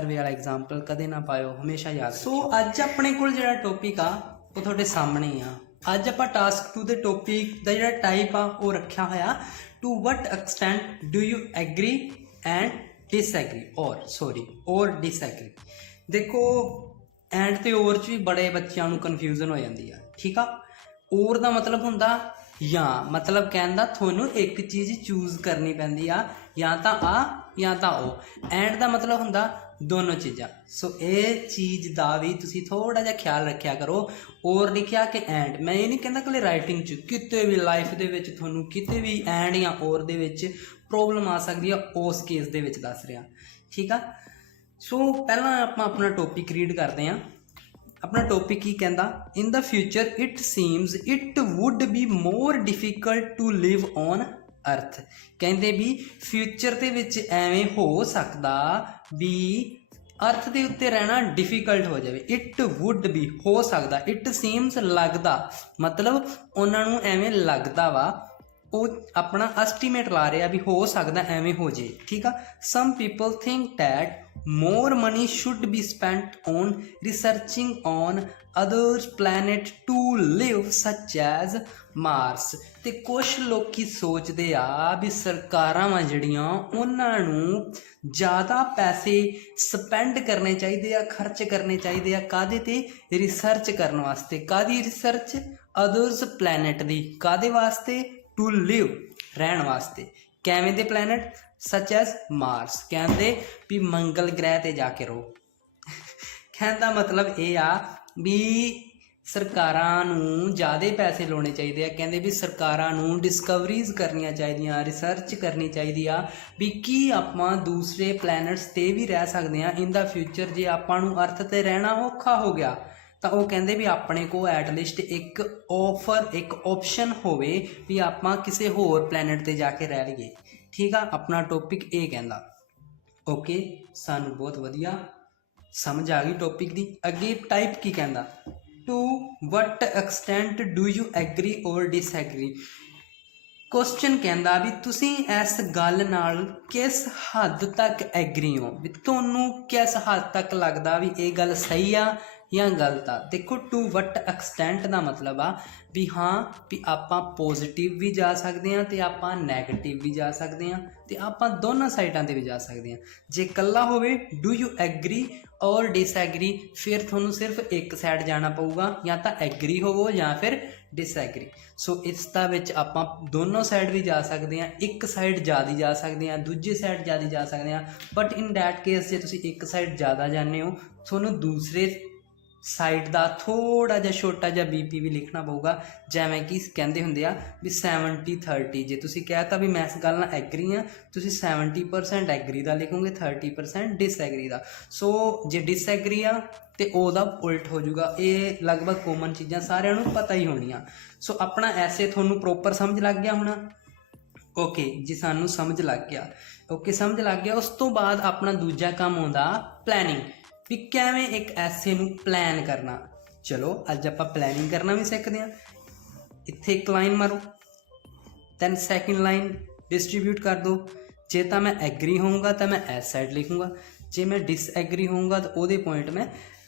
Survey ਵਾਲਾ example ਕਦੇ ਨਾ ਪਾਇਓ, ਹਮੇਸ਼ਾ ਯਾਦ ਰੱਖਿਓ। ਸੋ ਅੱਜ ਆਪਣੇ ਕੋਲ ਜਿਹੜਾ ਟੌਪਿਕ ਆ ਉਹ ਤੁਹਾਡੇ ਸਾਹਮਣੇ ਆ। ਅੱਜ ਆਪਾਂ ਟਾਸਕ 2 ਦੇ ਟੌਪਿਕ ਦਾ ਜਿਹੜਾ ਟਾਈਪ ਆ ਉਹ ਰੱਖਿਆ ਹੋਇਆ to what extent do you agree and disagree ਔਰ ਡਿਸਐਗਰੀ। ਦੇਖੋ ਐਂਡ ਤੇ ਔਰ 'ਚ ਵੀ ਬੜੇ ਬੱਚਿਆਂ ਨੂੰ ਕਨਫਿਊਜ਼ਨ ਹੋ ਜਾਂਦੀ ਆ, ਠੀਕ ਆ। ਔਰ ਦਾ ਮਤਲਬ ਹੁੰਦਾ ਜਾਂ, ਮਤਲਬ ਕਹਿੰਦਾ ਤੁਹਾਨੂੰ ਇੱਕ ਚੀਜ਼ ਚੂਜ਼ ਕਰਨੀ ਪੈਂਦੀ ਆ, ਜਾਂ ਤਾਂ ਆ ਜਾਂ ਤਾਂ ਉਹ। ਐਂਡ ਦਾ ਮਤਲਬ ਹੁੰਦਾ ਦੋਨੋਂ ਚੀਜ਼ਾਂ। ਸੋ ਇਹ ਚੀਜ਼ ਦਾ ਵੀ ਤੁਸੀਂ ਥੋੜਾ ਜਿਹਾ ਖਿਆਲ ਰੱਖਿਆ ਕਰੋ। ਔਰ ਲਿਖਿਆ ਕਿ ਐਂਡ, ਮੈਂ ਇਹ ਨਹੀਂ ਕਹਿੰਦਾ ਕਿ ਰਾਈਟਿੰਗ 'ਚ, ਕਿਤੇ ਵੀ ਲਾਈਫ ਦੇ ਵਿੱਚ ਤੁਹਾਨੂੰ ਕਿਤੇ ਵੀ ਐਂਡ ਜਾਂ ਔਰ ਦੇ ਵਿੱਚ ਪ੍ਰੋਬਲਮ ਆ ਸਕਦੀ ਆ, ਉਸ ਕੇਸ ਦੇ ਵਿੱਚ ਦੱਸ ਰਿਹਾ, ਠੀਕ ਆ। ਸੋ ਪਹਿਲਾਂ ਆਪਾਂ ਆਪਣਾ ਟੌਪਿਕ ਰੀਡ ਕਰਦੇ ਹਾਂ। अपना टॉपिक की कहता, in the future it seems it would be more difficult to live on earth. कहते भी फ्यूचर के विच एवें हो सकता भी अर्थ के उत्ते रहना डिफिकल्ट हो जाए। इट वुड बी हो सकता, इट सीम्स लगता, मतलब उन्होंने एवें लगता वा, वो अपना एस्टीमेट ला रहा भी हो सकता एवें हो जाए, ठीक है। Some people think that more money should be spent on researching on others planet to live such as Mars। ਤੇ ਕੁਛ ਲੋਕੀ ਸੋਚਦੇ ਆ ਵੀ ਸਰਕਾਰਾਂ ਵਾ ਜਿਹੜੀਆਂ ਉਹਨਾਂ ਨੂੰ ਜ਼ਿਆਦਾ ਪੈਸੇ ਸਪੈਂਡ ਕਰਨੇ ਚਾਹੀਦੇ ਆ, ਖਰਚ ਕਰਨੇ ਚਾਹੀਦੇ ਆ, ਕਾਹਦੇ ਤੇ? ਰਿਸਰਚ ਕਰਨ ਵਾਸਤੇ। ਕਾਹਦੀ ਰਿਸਰਚ? ਅਦਰਸ ਪਲੈਨਟ ਦੀ। ਕਾਹਦੇ ਵਾਸਤੇ? ਟੂ ਲਿਵ, ਰਹਿਣ ਵਾਸਤੇ। ਕਿਵੇਂ ਦੇ ਪਲੈਨਟ? ਸਚ ਐਜ਼ ਮਾਰਸ। ਕਹਿੰਦੇ ਵੀ ਮੰਗਲ ਗ੍ਰਹਿ ਤੇ ਜਾ ਕੇ ਰਹੋ। ਕਹਿਣ ਦਾ ਮਤਲਬ ਇਹ ਆ ਵੀ ਸਰਕਾਰਾਂ ਨੂੰ ਜ਼ਿਆਦਾ ਪੈਸੇ ਲਾਉਣੇ ਚਾਹੀਦੇ ਆ। ਕਹਿੰਦੇ ਵੀ ਸਰਕਾਰਾਂ ਨੂੰ ਡਿਸਕਵਰੀਜ਼ ਕਰਨੀਆਂ ਚਾਹੀਦੀਆਂ, ਰਿਸਰਚ ਕਰਨੀ ਚਾਹੀਦੀ ਆ ਵੀ ਕੀ ਆਪਾਂ ਦੂਸਰੇ ਪਲੈਨਟਸ 'ਤੇ ਵੀ ਰਹਿ ਸਕਦੇ ਹਾਂ ਇਨ ਦਾ ਫਿਊਚਰ। ਜੇ ਆਪਾਂ ਨੂੰ ਅਰਥ 'ਤੇ ਰਹਿਣਾ ਔਖਾ ਹੋ ਗਿਆ ਤਾਂ ਉਹ ਕਹਿੰਦੇ ਵੀ ਆਪਣੇ ਕੋਲ ਐਟਲੀਸਟ ਇੱਕ ਆਪਸ਼ਨ ਹੋਵੇ ਵੀ ਆਪਾਂ ਕਿਸੇ ਹੋਰ ਪਲੈਨਟ 'ਤੇ ਜਾ ਕੇ ਰਹਿ ਲਈਏ, ठीक है। अपना टॉपिक ये कहता, ओके, सानू बहुत वधिया समझ आ गई टॉपिक दी। अगे टाइप की कहता, to what extent do you agree और डिसएग्री। क्वेश्चन कहता भी तुसी इस गल नाल किस हद तक एग्री हो, भी तुहानू किस हद तक लगता भी ये गल सही आ या गलत आ। देखो टू वट एक्सटेंट का मतलब आ भी हाँ भी आपां पॉजिटिव भी जा सकते हैं तो आपां नैगेटिव भी जा सकते हैं तो आपां दोनों साइडों से भी जा सकते हैं। जे कल्ला होवे डू यू एग्री और डिसएग्री, फिर थोनू सिर्फ एक साइड जाना पऊगा, या तो एग्री होवो या फिर डिसएग्री। सो इसका विच आपां दोनों साइड भी जा सकते हैं, एक साइड ज़्यादा जा सकते हैं, दूजे साइड ज़्यादा जा सकते हैं। बट इन डैट केस जे तुसीं एक साइड ज़्यादा जाने हो, थोनू दूसरे साइड का थोड़ा जिहा छोटा जिहा BP भी लिखना पऊगा। जिवें कि कहते हुंदे आ भी 70-30। जे तुसीं कहता भी मैं इस गल नाल एग्री हाँ, तुसीं 70% एग्री का लिखोगे, 30% डिसएग्री का। सो जे डिसएग्री आ तो ओहदा उल्ट हो जाऊगा। ये लगभग कॉमन चीज़ां सारिआं नूं पता ही होणीआं। सो अपना ऐसे थोनू प्रॉपर समझ लग गया होना। ओके जी, सानू समझ लग गया। ओके समझ लग गया। उस तो बाद अपना दूजा काम आउंदा प्लैनिंग, भी किवें एक ऐसे नूं प्लैन करना। चलो अज आपां प्लैनिंग करना भी सीखते हैं। इत्थे एक लाइन मारो, दैन सैकेंड लाइन डिस्ट्रीब्यूट कर दो। जे तो मैं एग्री होऊंगा तो मैं इस साइड लिखूँगा, जे मैं डिसएग्री होऊंगा तो वो पॉइंट मैं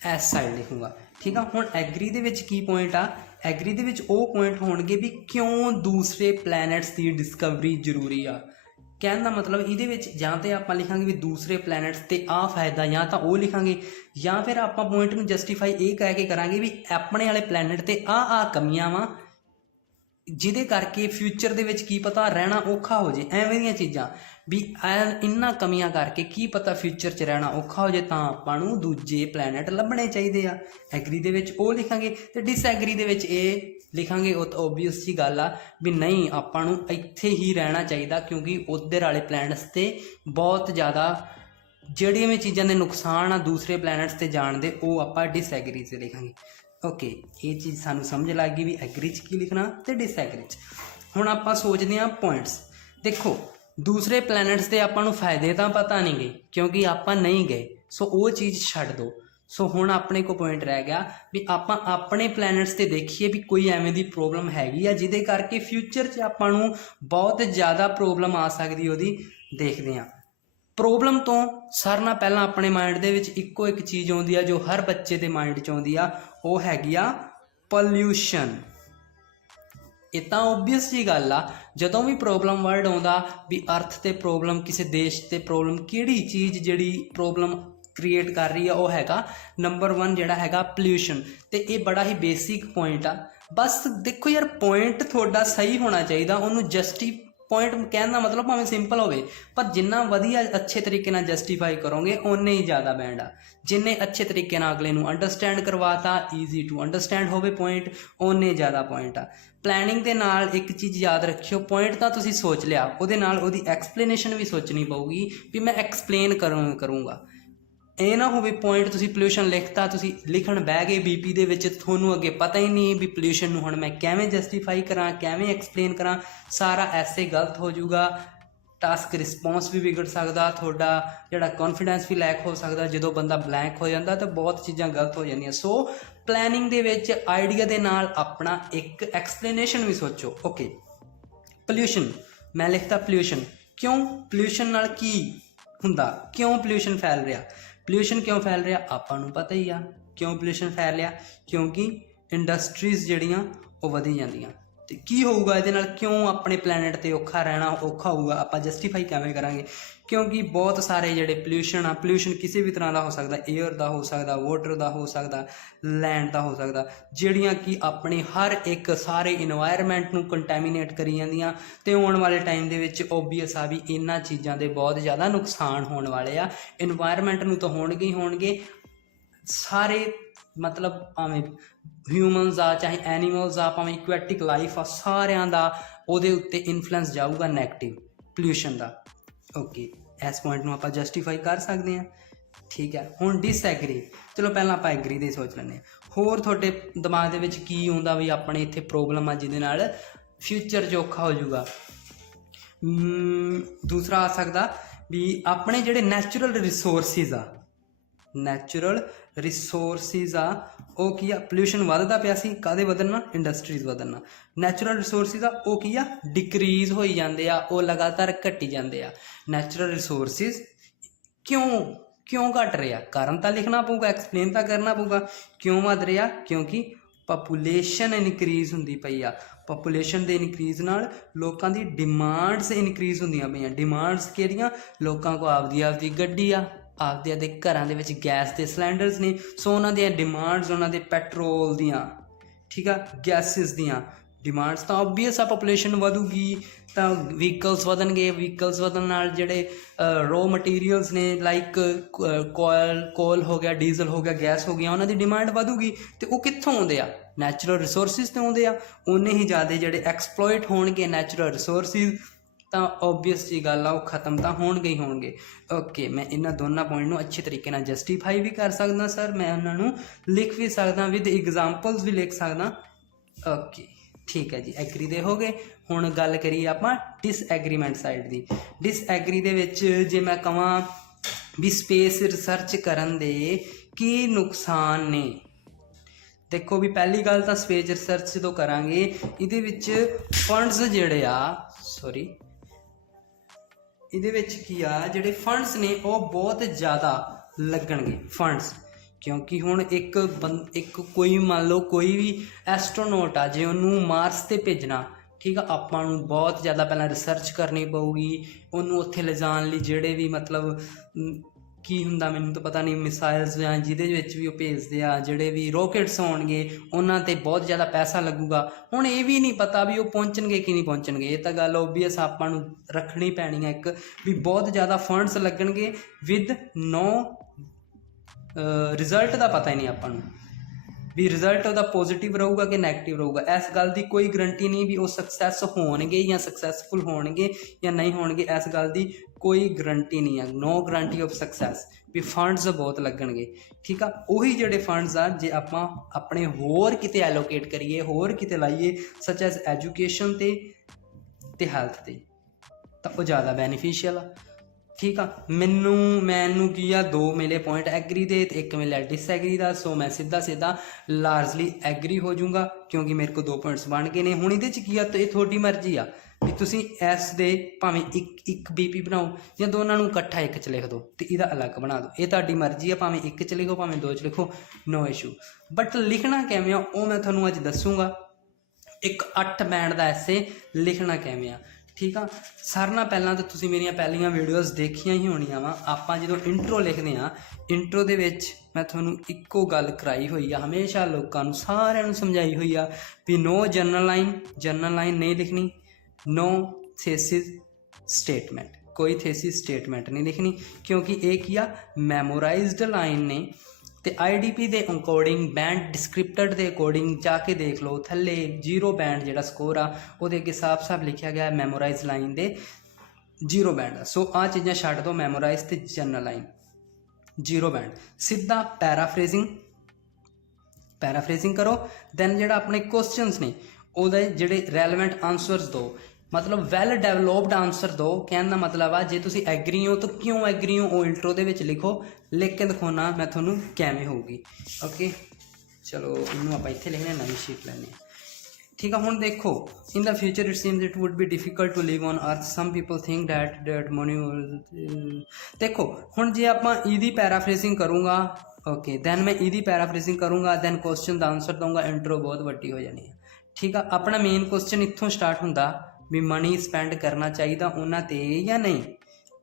इस साइड लिखूँगा, ठीक है। हुण एग्री दे विच की पॉइंट आ? एग्री दे विच वो पॉइंट होणगे भी क्यों दूसरे प्लैनट्स की डिस्कवरी जरूरी आ। कहने का मतलब ये या तो आप लिखांगे भी दूसरे प्लैनट्स ते आ फायदा, या तो वो लिखांगे, या फिर आप पॉइंट में जस्टिफाई ये कह के करांगे भी अपने वाले प्लैनट ते आ कमियां वा जिहदे करके फ्यूचर दे विच की पता रहना औखा हो जाए। एवें दीयां चीज़ां भी इन्हां कमियां करके की पता फ्यूचर च रहना औखा हो जाए, तां आपां नूं दूजे प्लैनट लभणे चाहीदे आ। एग्री दे विच वो लिखांगे ते डिसएग्री दे विच ये लिखांगे। वो तो ओबवियस जी गल आ भी नहीं, आपां नूं इत्थे ही रहना चाहिए, क्योंकि उधर वाले प्लैनट्स ते बहुत ज़्यादा जिहड़ियां भी चीज़ां दे नुकसान आ दूसरे प्लैनट्स ते जाण दे, वो आपां डिसएग्री च लिखांगे। ओके, ये चीज़ सानू समझ लग गई भी एग्री च की लिखना ते डिसएग्री च। हुण आपां सोचदे हां पॉइंट्स। देखो दूसरे प्लैनट्स के आपां नूं फायदे तां पता नहीं गए क्योंकि आपां नहीं गए, सो वो चीज़ छड्ड दो। सो हुण अपने को पॉइंट रह गया भी आपां अपने प्लैनट्स ते देखिए भी कोई एवें दी प्रॉब्लम हैगी आ जिहदे करके फ्यूचर च आपां नूं बहुत ज़्यादा प्रॉब्लम आ सकदी, ओहदी देखदे हां। ਪ੍ਰੋਬਲਮ ਤੋਂ ਸਾਰਿਆਂ ਨਾਲ ਪਹਿਲਾਂ ਆਪਣੇ ਮਾਈਂਡ ਦੇ ਵਿੱਚ ਇੱਕੋ ਇੱਕ ਚੀਜ਼ ਆਉਂਦੀ ਆ ਜੋ ਹਰ ਬੱਚੇ ਦੇ ਮਾਈਂਡ 'ਚ ਆਉਂਦੀ ਆ, ਉਹ ਹੈਗੀ ਆ ਪੋਲਿਊਸ਼ਨ। ਇਹ ਤਾਂ ਓਬਵੀਅਸ ਜੀ ਗੱਲ ਆ, ਜਦੋਂ ਵੀ ਪ੍ਰੋਬਲਮ ਵਰਡ ਆਉਂਦਾ ਵੀ ਅਰਥ ਤੇ ਪ੍ਰੋਬਲਮ, ਕਿਸੇ ਦੇਸ਼ ਤੇ ਪ੍ਰੋਬਲਮ, ਕਿਹੜੀ ਚੀਜ਼ ਜਿਹੜੀ ਪ੍ਰੋਬਲਮ ਕ੍ਰੀਏਟ ਕਰ ਰਹੀ ਆ, ਉਹ ਹੈਗਾ ਨੰਬਰ 1 ਜਿਹੜਾ ਹੈਗਾ ਪੋਲਿਊਸ਼ਨ। ਤੇ ਇਹ ਬੜਾ ਹੀ ਬੇਸਿਕ ਪੁਆਇੰਟ ਆ। ਬਸ ਦੇਖੋ ਯਾਰ, ਪੁਆਇੰਟ ਤੁਹਾਡਾ ਸਹੀ ਹੋਣਾ ਚਾਹੀਦਾ। ਉਹਨੂੰ ਪੁਆਇੰਟ ਕਹਿਣ ਦਾ ਮਤਲਬ ਭਾਵੇਂ ਸਿੰਪਲ ਹੋਵੇ, ਪਰ ਜਿੰਨਾ ਵਧੀਆ ਅੱਛੇ ਤਰੀਕੇ ਨਾਲ ਜਸਟੀਫਾਈ ਕਰੋਗੇ ਓਨੇ ਹੀ ਜ਼ਿਆਦਾ ਬੈਂਡ ਆ। ਜਿੰਨੇ ਅੱਛੇ ਤਰੀਕੇ ਨਾਲ ਅਗਲੇ ਨੂੰ ਅੰਡਰਸਟੈਂਡ ਕਰਵਾਤਾ, ਈਜ਼ੀ ਟੂ ਅੰਡਰਸਟੈਂਡ ਹੋਵੇ ਪੁਆਇੰਟ, ਓਨੇ ਜ਼ਿਆਦਾ ਪੁਆਇੰਟ ਆ। ਪਲੈਨਿੰਗ ਦੇ ਨਾਲ ਇੱਕ ਚੀਜ਼ ਯਾਦ ਰੱਖਿਓ, ਪੁਆਇੰਟ ਤਾਂ ਤੁਸੀਂ ਸੋਚ ਲਿਆ, ਉਹਦੇ ਨਾਲ ਉਹਦੀ ਐਕਸਪਲੇਨੇਸ਼ਨ ਵੀ ਸੋਚਣੀ ਪਊਗੀ ਵੀ ਮੈਂ ਐਕਸਪਲੇਨ ਕਰੂੰਗਾ। ਇਹ ਨਾ ਹੋਵੇ ਪੁਆਇੰਟ ਤੁਸੀਂ ਪੋਲਿਊਸ਼ਨ ਲਿਖਤਾ, ਤੁਸੀਂ ਲਿਖਣ ਬਹਿ ਗਏ BP ਦੇ ਵਿੱਚ, ਤੁਹਾਨੂੰ ਅੱਗੇ ਪਤਾ ਹੀ ਨਹੀਂ ਵੀ ਪੋਲਿਊਸ਼ਨ ਨੂੰ ਹੁਣ ਮੈਂ ਕਿਵੇਂ ਜਸਟੀਫਾਈ ਕਰਾਂ, ਕਿਵੇਂ ਐਕਸਪਲੇਨ ਕਰਾਂ। ਸਾਰਾ ਐਸੇ ਗਲਤ ਹੋ ਜਾਊਗਾ, ਟਾਸਕ ਰਿਸਪੌਂਸ ਵੀ ਵਿਗੜ ਸਕਦਾ, ਤੁਹਾਡਾ ਜਿਹੜਾ ਕੌਨਫੀਡੈਂਸ ਵੀ ਲੈਕ ਹੋ ਸਕਦਾ। ਜਦੋਂ ਬੰਦਾ ਬਲੈਂਕ ਹੋ ਜਾਂਦਾ ਤਾਂ ਬਹੁਤ ਚੀਜ਼ਾਂ ਗਲਤ ਹੋ ਜਾਂਦੀਆਂ। ਸੋ ਪਲੈਨਿੰਗ ਦੇ ਵਿੱਚ ਆਈਡੀਆ ਦੇ ਨਾਲ ਆਪਣਾ ਇੱਕ ਐਕਸਪਲੇਨੇਸ਼ਨ ਵੀ ਸੋਚੋ। ਓਕੇ, ਪੋਲਿਊਸ਼ਨ ਮੈਂ ਲਿਖਤਾ ਪੋਲਿਊਸ਼ਨ। ਕਿਉਂ ਪੋਲਿਊਸ਼ਨ ਨਾਲ ਕੀ ਹੁੰਦਾ, ਕਿਉਂ ਪੋਲਿਊਸ਼ਨ ਫੈਲ ਰਿਹਾ? ਪੋਲਿਊਸ਼ਨ ਕਿਉਂ ਫੈਲ ਰਿਹਾ ਆਪਾਂ ਨੂੰ ਪਤਾ ਹੀ ਆ। ਕਿਉਂ ਪੋਲਿਊਸ਼ਨ ਫੈਲ ਰਿਹਾ? ਕਿਉਂਕਿ ਇੰਡਸਟਰੀਜ਼ ਜਿਹੜੀਆਂ ਉਹ ਵਧੀ ਜਾਂਦੀਆਂ। ਤੇ ਕੀ ਹੋਊਗਾ ਇਹਦੇ ਨਾਲ? ਕਿਉਂ ਆਪਣੇ ਪਲੈਨਟ ਤੇ ਔਖਾ ਰਹਿਣਾ ਔਖਾ ਹੋਊਗਾ? ਆਪਾਂ ਜਸਟੀਫਾਈ ਕਿਵੇਂ ਕਰਾਂਗੇ? ਕਿਉਂਕਿ ਬਹੁਤ ਸਾਰੇ ਜਿਹੜੇ ਪੋਲਿਊਸ਼ਨ ਆ, ਪੋਲਿਊਸ਼ਨ ਕਿਸੇ ਵੀ ਤਰ੍ਹਾਂ ਦਾ ਹੋ ਸਕਦਾ, ਏਅਰ ਦਾ ਹੋ ਸਕਦਾ, ਵਾਟਰ ਦਾ ਹੋ ਸਕਦਾ, ਲੈਂਡ ਦਾ ਹੋ ਸਕਦਾ, ਜਿਹੜੀਆਂ ਕਿ ਆਪਣੇ ਹਰ ਇੱਕ ਸਾਰੇ ਇਨਵਾਇਰਮੈਂਟ ਨੂੰ ਕੰਟੈਮੀਨੇਟ ਕਰੀ ਜਾਂਦੀਆਂ। ਤੇ ਆਉਣ ਵਾਲੇ ਟਾਈਮ ਦੇ ਵਿੱਚ ਓਬਵੀਅਸ ਆ ਵੀ ਇਹਨਾਂ ਚੀਜ਼ਾਂ ਦੇ ਬਹੁਤ ਜ਼ਿਆਦਾ ਨੁਕਸਾਨ ਹੋਣ ਵਾਲੇ ਆ। ਇਨਵਾਇਰਮੈਂਟ ਨੂੰ ਤਾਂ ਹੋਣਗੇ ਹੀ ਹੋਣਗੇ, ਸਾਰੇ ਮਤਲਬ ਭਾਵੇਂ ਹਿਊਮਨਸ ਆ ਚਾਹੇ ਐਨੀਮਲਸ ਆ, ਭਾਵੇਂ ਇਕੁਐਟਿਕ ਲਾਈਫ ਆ, ਸਾਰਿਆਂ ਦਾ ਉਹਦੇ ਉੱਤੇ ਇਨਫਲੂਐਂਸ ਜਾਊਗਾ ਨੈਗੇਟਿਵ ਪੋਲਿਊਸ਼ਨ ਦਾ। ਓਕੇ, ਇਸ ਪੁਆਇੰਟ ਨੂੰ ਆਪਾਂ ਜਸਟੀਫਾਈ ਕਰ ਸਕਦੇ ਹਾਂ। ਠੀਕ ਹੈ, ਹੁਣ ਡਿਸਐਗਰੀ। ਚਲੋ ਪਹਿਲਾਂ ਆਪਾਂ ਐਗਰੀ ਦੇ ਸੋਚ ਲੈਂਦੇ ਹਾਂ। ਹੋਰ ਤੁਹਾਡੇ ਦਿਮਾਗ ਦੇ ਵਿੱਚ ਕੀ ਆਉਂਦਾ ਵੀ ਆਪਣੇ ਇੱਥੇ ਪ੍ਰੋਬਲਮ ਆ ਜਿਹਦੇ ਨਾਲ ਫਿਊਚਰ 'ਚ ਔਖਾ ਹੋ ਜਾਊਗਾ? ਦੂਸਰਾ ਆ ਸਕਦਾ ਵੀ ਆਪਣੇ ਜਿਹੜੇ ਨੈਚੁਰਲ ਰਿਸੋਰਸਿਸ ਆ, ਉਹ ਕੀ ਆ? ਪੋਲਿਊਸ਼ਨ ਵੱਧਦਾ ਪਿਆ ਸੀ, ਕਾਹਦੇ ਵਧਣ ਨਾਲ? ਇੰਡਸਟਰੀਜ਼ ਵਧਣ ਨਾਲ। ਨੈਚੁਰਲ ਰਿਸੋਰਸਿਸ ਆ ਉਹ ਕੀ ਆ? ਡਿਕਰੀਜ਼ ਹੋਈ ਜਾਂਦੇ ਆ, ਉਹ ਲਗਾਤਾਰ ਘਟੀ ਜਾਂਦੇ ਆ। ਨੈਚੁਰਲ ਰਿਸੋਰਸਿਸ ਕਿਉਂ ਘਟ ਰਿਹਾ? ਕਾਰਨ ਤਾਂ ਲਿਖਣਾ ਪਊਗਾ, ਐਕਸਪਲੇਨ ਤਾਂ ਕਰਨਾ ਪਊਗਾ ਕਿਉਂ ਵੱਧ ਰਿਹਾ। ਕਿਉਂਕਿ ਪਾਪੂਲੇਸ਼ਨ ਇਨਕਰੀਜ਼ ਹੁੰਦੀ ਪਈ ਆ। ਪਾਪੂਲੇਸ਼ਨ ਦੇ ਇਨਕਰੀਜ਼ ਨਾਲ ਲੋਕਾਂ ਦੀ ਡਿਮਾਂਡਸ ਇਨਕਰੀਜ਼ ਹੁੰਦੀਆਂ ਪਈਆਂ। ਡਿਮਾਂਡਸ ਕਿਹੜੀਆਂ? ਲੋਕਾਂ ਕੋਲ ਆਪਦੀ ਗੱਡੀ ਆ, ਆਪਦੇ ਘਰਾਂ ਦੇ ਵਿੱਚ ਗੈਸ ਦੇ ਸਿਲੰਡਰਸ ਨੇ। ਸੋ ਉਹਨਾਂ ਦੀਆਂ ਡਿਮਾਂਡਸ, ਉਹਨਾਂ ਦੇ ਪੈਟਰੋਲ ਦੀਆਂ, ਠੀਕ ਆ, ਗੈਸਿਸ ਦੀਆਂ ਡਿਮਾਂਡਸ ਤਾਂ ਓਬਵੀਅਸ ਆ। ਪਾਪੂਲੇਸ਼ਨ ਵਧੂਗੀ ਤਾਂ ਵਹੀਕਲਸ ਵਧਣਗੇ। ਵਹੀਕਲਸ ਵਧਣ ਨਾਲ ਜਿਹੜੇ ਰੋ ਮਟੀਰੀਅਲਸ ਨੇ ਲਾਈਕ ਕੋਲ ਹੋ ਗਿਆ, ਡੀਜ਼ਲ ਹੋ ਗਿਆ, ਗੈਸ ਹੋ ਗਿਆ, ਉਹਨਾਂ ਦੀ ਡਿਮਾਂਡ ਵਧੂਗੀ। ਤੇ ਉਹ ਕਿੱਥੋਂ ਆਉਂਦੇ ਆ? ਨੈਚੁਰਲ ਰਿਸੋਰਸਿਸ ਤੋਂ ਆਉਂਦੇ ਆ। ਉਨੇ ਹੀ ਜ਼ਿਆਦਾ ਜਿਹੜੇ ਐਕਸਪਲੋਇਟ ਹੋਣਗੇ ਨੈਚੁਰਲ ਰਿਸੋਰਸਿਸ, ਤਾਂ ਓਬਵੀਅਸ ਜੀ ਗੱਲ ਆ ਉਹ ਖਤਮ ਤਾਂ ਹੋਣਗੇ ਹੀ ਹੋਣਗੇ। ਓਕੇ, ਮੈਂ ਇਹਨਾਂ ਦੋਨਾਂ ਪੁਆਇੰਟ ਨੂੰ ਅੱਛੇ ਤਰੀਕੇ ਨਾਲ ਜਸਟੀਫਾਈ ਵੀ ਕਰ ਸਕਦਾ ਸਰ। ਮੈਂ ਉਹਨਾਂ ਨੂੰ ਲਿਖ ਵੀ ਸਕਦਾ, ਵਿਦ ਐਗਜ਼ਾਮਪਲਸ ਵੀ ਲਿਖ ਸਕਦਾ। ਓਕੇ, ਠੀਕ ਹੈ ਜੀ, ਐਗਰੀ ਦੇ ਹੋ ਗਏ। ਹੁਣ ਗੱਲ ਕਰੀਏ ਆਪਾਂ ਡਿਸਐਗਰੀਮੈਂਟ ਸਾਈਡ ਦੀ। ਡਿਸਐਗਰੀ ਦੇ ਵਿੱਚ ਜੇ ਮੈਂ ਕਹਾਂ ਵੀ ਸਪੇਸ ਰਿਸਰਚ ਕਰਨ ਦੇ ਕੀ ਨੁਕਸਾਨ ਨੇ, ਦੇਖੋ ਵੀ ਪਹਿਲੀ ਗੱਲ ਤਾਂ ਸਪੇਸ ਰਿਸਰਚ ਜਦੋਂ ਕਰਾਂਗੇ ਇਹਦੇ ਵਿੱਚ ਫੰਡਸ ਜਿਹੜੇ ਆ, ਇਹਦੇ ਵਿੱਚ ਕੀ ਆ, ਜਿਹੜੇ ਫੰਡਸ ਨੇ ਉਹ ਬਹੁਤ ਜ਼ਿਆਦਾ ਲੱਗਣਗੇ ਫੰਡਸ। ਕਿਉਂਕਿ ਹੁਣ ਇੱਕ ਕੋਈ ਮੰਨ ਲਓ ਕੋਈ ਵੀ ਐਸਟਰੋਨੋਟ ਆ, ਜੇ ਉਹਨੂੰ ਮਾਰਸ 'ਤੇ ਭੇਜਣਾ, ਠੀਕ ਆ, ਆਪਾਂ ਨੂੰ ਬਹੁਤ ਜ਼ਿਆਦਾ ਪਹਿਲਾਂ ਰਿਸਰਚ ਕਰਨੀ ਪਊਗੀ ਉਹਨੂੰ ਉੱਥੇ ਲਿਜਾਣ ਲਈ। ਜਿਹੜੇ ਵੀ ਮਤਲਬ ਕੀ ਹੁੰਦਾ ਮੈਨੂੰ ਤਾਂ ਪਤਾ ਨਹੀਂ, ਮਿਸਾਈਲਸ ਜਾਂ ਜਿਹਦੇ ਵਿੱਚ ਵੀ ਉਹ ਭੇਜਦੇ ਆ, ਜਿਹੜੇ ਵੀ ਰੋਕੇਟਸ ਹੋਣਗੇ ਉਹਨਾਂ 'ਤੇ ਬਹੁਤ ਜ਼ਿਆਦਾ ਪੈਸਾ ਲੱਗੂਗਾ। ਹੁਣ ਇਹ ਵੀ ਨਹੀਂ ਪਤਾ ਵੀ ਉਹ ਪਹੁੰਚਣਗੇ ਕਿ ਨਹੀਂ ਪਹੁੰਚਣਗੇ। ਇਹ ਤਾਂ ਗੱਲ ਓਬਵੀਅਸ ਆਪਾਂ ਨੂੰ ਰੱਖਣੀ ਪੈਣੀ ਹੈ ਇੱਕ, ਵੀ ਬਹੁਤ ਜ਼ਿਆਦਾ ਫੰਡਸ ਲੱਗਣਗੇ ਵਿਦ ਨੋ ਰਿਜ਼ਲਟ ਦਾ ਪਤਾ ਹੀ ਨਹੀਂ ਆਪਾਂ ਨੂੰ ਵੀ ਰਿਜ਼ਲਟ ਉਹਦਾ ਪੋਜ਼ੀਟਿਵ ਰਹੂਗਾ ਕਿ ਨੈਗੇਟਿਵ ਰਹੂਗਾ। ਇਸ ਗੱਲ ਦੀ ਕੋਈ ਗਰੰਟੀ ਨਹੀਂ ਵੀ ਉਹ ਸਕਸੈਸ ਹੋਣਗੇ ਜਾਂ ਸਕਸੈਸਫੁਲ ਹੋਣਗੇ ਜਾਂ ਨਹੀਂ ਹੋਣਗੇ। ਇਸ ਗੱਲ ਦੀ ਕੋਈ ਗਰੰਟੀ ਨਹੀਂ ਹੈ, ਨੋ ਗਰੰਟੀ ਆਫ ਸਕਸੈਸ, ਵੀ ਫੰਡਸ ਬਹੁਤ ਲੱਗਣਗੇ। ਠੀਕ ਆ, ਉਹੀ ਜਿਹੜੇ ਫੰਡਸ ਆ ਜੇ ਆਪਾਂ ਆਪਣੇ ਹੋਰ ਕਿਤੇ ਐਲੋਕੇਟ ਕਰੀਏ, ਹੋਰ ਕਿਤੇ ਲਾਈਏ, ਸੱਚ ਐਜ਼ ਐਜੂਕੇਸ਼ਨ ਤੇ ਹੈਲਥ ਤੇ, ਤਾਂ ਉਹ ਜ਼ਿਆਦਾ ਬੈਨੀਫਿਸ਼ੀਅਲ ਆ। ठीक आ। मैनू की आ 2 मिले पॉइंट एग्री दे ते 1 मिले डिसएग्री का। सो मैं सीधा सीधा लार्जली एग्री हो जाऊँगा क्योंकि मेरे को 2 पॉइंट्स बन गए ने। हुण इहदे च की आ तो ये थोड़ी मर्जी आ भी तुसीं एस दे भावें एक BP बनाओ या दोनों नूं इकट्ठा एक च लिख दो तो इहदा अलग बना दो, ये तुहाडी मर्जी है। भावें एक च लिखो भावें 2 च लिखो, नो इशू। बट लिखना किवें आ वो मैं तुहानूं अज दसूँगा। एक 8 बैंड का ऐसे लिखना किवें आ, ठीक आ। सारे नाल पहलां तो तुसीं मेरियां पहलियां वीडियोज़ देखियां ही होणियां वा। आपां जदों इंट्रो लिखदे आ, इंट्रो दे विच मैं तुहानूं इक्को गल कराई होई आ, हमेशा लोकां नूं सारिआं नूं समझाई होई आ भी नो जनरल लाइन नहीं लिखनी, नो थेसिस स्टेटमेंट, कोई थेसिस स्टेटमेंट नहीं लिखनी क्योंकि एक ही आ मैमोराइज्ड लाइन ने। तो IDP के अकॉर्डिंग बैंड डिस्क्रिप्टर के अकॉर्डिंग जाके देख लो थले 0 बैंड जो स्कोर आ वो अगे साफ साफ लिखा गया मैमोराइज लाइन के 0 बैंड आ। सो आ चीज़ां छड्ड दो, मैमोराइज ते जनरल लाइन 0 बैंड। सीधा पैराफ्रेजिंग करो। दैन जो अपने क्वेश्चनस ने वो जोड़े रैलेवेंट आंसरस दो, मतलब वैल डेवलप्ड आंसर दो। कहने का मतलब आ जे तुसी एग्री हो तो क्यों एग्री हो वो इंट्रो दे विच लिखो, लिख के दिखाना मैं थोनू किवें होगी। ओके चलो इनू आप इत्थे लिखने, नवी शीट लैने, ठीक है। हुण देखो in the future it seems it would be difficult to live on earth, some people think that money. देखो हुण जे आपां इहदी पैराफ्रेजिंग करूँगा, ओके दैन मैं इहदी पैराफ्रेजिंग करूँगा, दैन क्वेश्चन का आंसर दूंगा, इंट्रो बहुत वड्डी हो जानी है, ठीक है। अपना मेन क्वेश्चन इत्थों स्टार्ट हुंदा भी मनी स्पेंड करना चाहिए उन्हां ते या नहीं,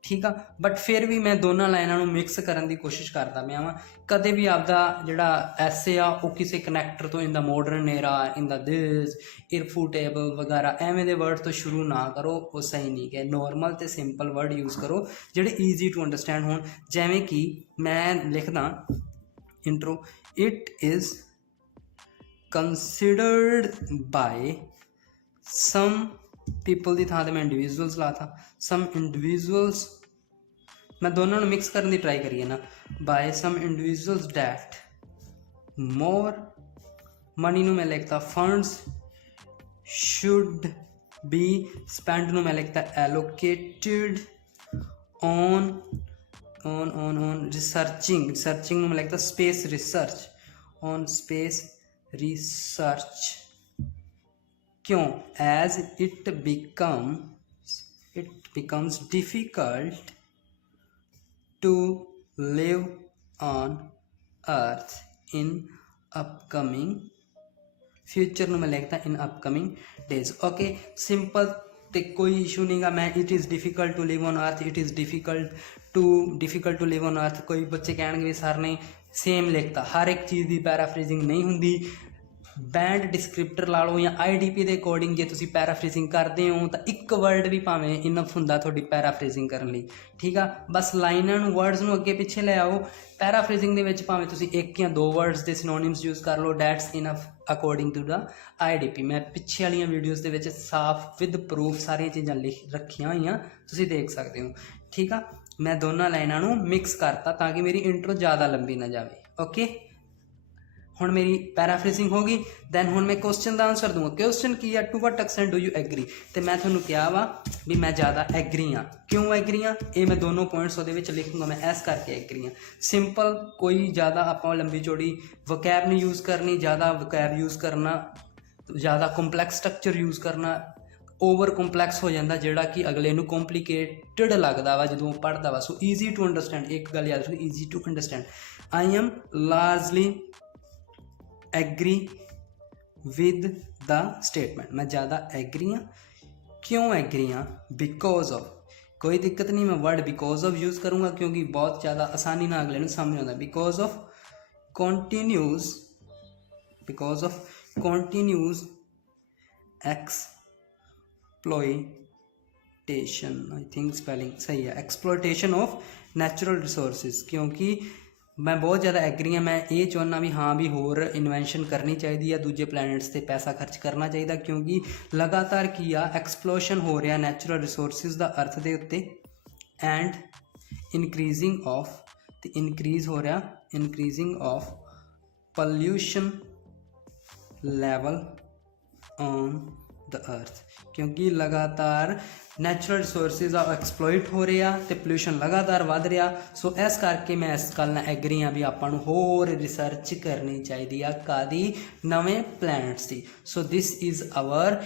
ठीक है। बट फिर भी मैं दोनों लाइनों को मिक्स करने की कोशिश करता पाया वां। कदे भी आपका जिहड़ा ऐसे आ वो किसी कनैक्टर तो in the modern era, in the this, irrefutable वगैरह एवें दे वर्ड तो शुरू ना करो, वो सही नहीं है। नॉर्मल तो सिंपल वर्ड यूज़ करो जिहड़े ईजी टू अंडरस्टैंड होण। जिवें कि मैं लिखदा intro, it is considered by some people की थां ते मैं इंडिविजुअल्स लाता, सम इंडिविजुअल्स, मैं दोनों मिक्स करने की ट्राई करिए ना, by some individuals that more money नू मैं लिखता फंड्स शुड बी स्पेंड नू मैं लिखता एलोकेटेड ऑन रिसर्चिंग नू मैं लिखता space research, on space research. क्यों? As it becomes difficult to live on earth in upcoming future में लिखता in upcoming days। Okay simple ते कोई इशू नहीं गा। मैं it is difficult to live on earth, it is difficult to live on earth. कोई बच्चे कहणगे भी सर ने सेम लिखता, हर एक चीज़ की पैराफ्रेजिंग नहीं होंगी। बैंड डिस्क्रिप्टर ला लो या IDP के अकॉर्डिंग जे तुसी पैराफ्रेजिंग करते हो तो एक वर्ड भी भावें इनफ हुंदा थोड़ी पैराफ्रेजिंग करने लई, ठीक आ। बस लाइनां नूं वर्ड्स नूं अगे पिछे ले आओ। पैराफ्रेजिंग दे विच भावें तुसी 1 या 2 वर्ड्स के सिनोनिम्स यूज़ कर लो, that's enough according to the IDP। मैं पिछे वाली वीडियोज़ दे विच साफ विद प्रूफ सारियां चीज़ां लिख रखियां होईयां, तुसी देख सकते हो, ठीक आ। मैं दोनों लाइनां नूं मिक्स करता ताकि मेरी इंट्रो ज़्यादा लंबी ना जाए। ओके हुण मेरी पैराफ्रेजिंग होगी, दैन हुण मैं क्वेश्चन का आंसर दूंगा। क्वेश्चन की है, to what extent do you agree, तो मैं तुहानूं कहा वा भी मैं ज़्यादा एग्री हाँ। क्यों एग्री हाँ ये मैं दोनों पॉइंट्स वो लिखूंगा, मैं ऐस करके एग्री हाँ। सिंपल, कोई ज़्यादा आपां लंबी चौड़ी वकैब नहीं यूज़ करनी, ज़्यादा वकैब यूज़ करना, ज़्यादा कंपलैक्स स्ट्रक्चर यूज़ करना ओवर कंपलैक्स हो जाता, जोड़ा कि अगले नूं कॉम्पलीकेटेड लगता वा जो पढ़ता वा। सो ईजी टू अंडरस्टैंड, एक गल याद रखो, easy to understand. I am largely agree with the statement, मैं ज़्यादा एग्री हाँ। क्यों एग्री हाँ? बिकॉज ऑफ, कोई दिक्कत नहीं, मैं वर्ड बिकॉज ऑफ यूज़ करूँगा क्योंकि बहुत ज़्यादा आसानी ना अगले समझ आता। Because of continues exploitation, I think spelling सही है, एक्सप्लॉयटेशन ऑफ नेचुरल रिसोर्सिस। क्योंकि मैं बहुत ज़्यादा एग्री हाँ, मैं ये चाहना भी हाँ भी होर इन्वेंशन करनी चाहिए, दूजे प्लैनेट्स पर पैसा खर्च करना चाहिए क्योंकि लगातार की आ एक्सप्लोशन हो रहा नैचुरल रिसोर्सिस का अर्थ के उत्ते, and increasing of pollution level on the earth, क्योंकि लगातार नैचुरल रिसोर्सिस आ एक्सप्लोइट हो रहे आ ते पोल्यूशन लगातार वध रहा। सो इस करके मैं इस गल नाल एग्री हाँ भी आपां नूं होर रिसर्च करनी चाहिए आ कादी नवें प्लैनेट्स दी। So this is our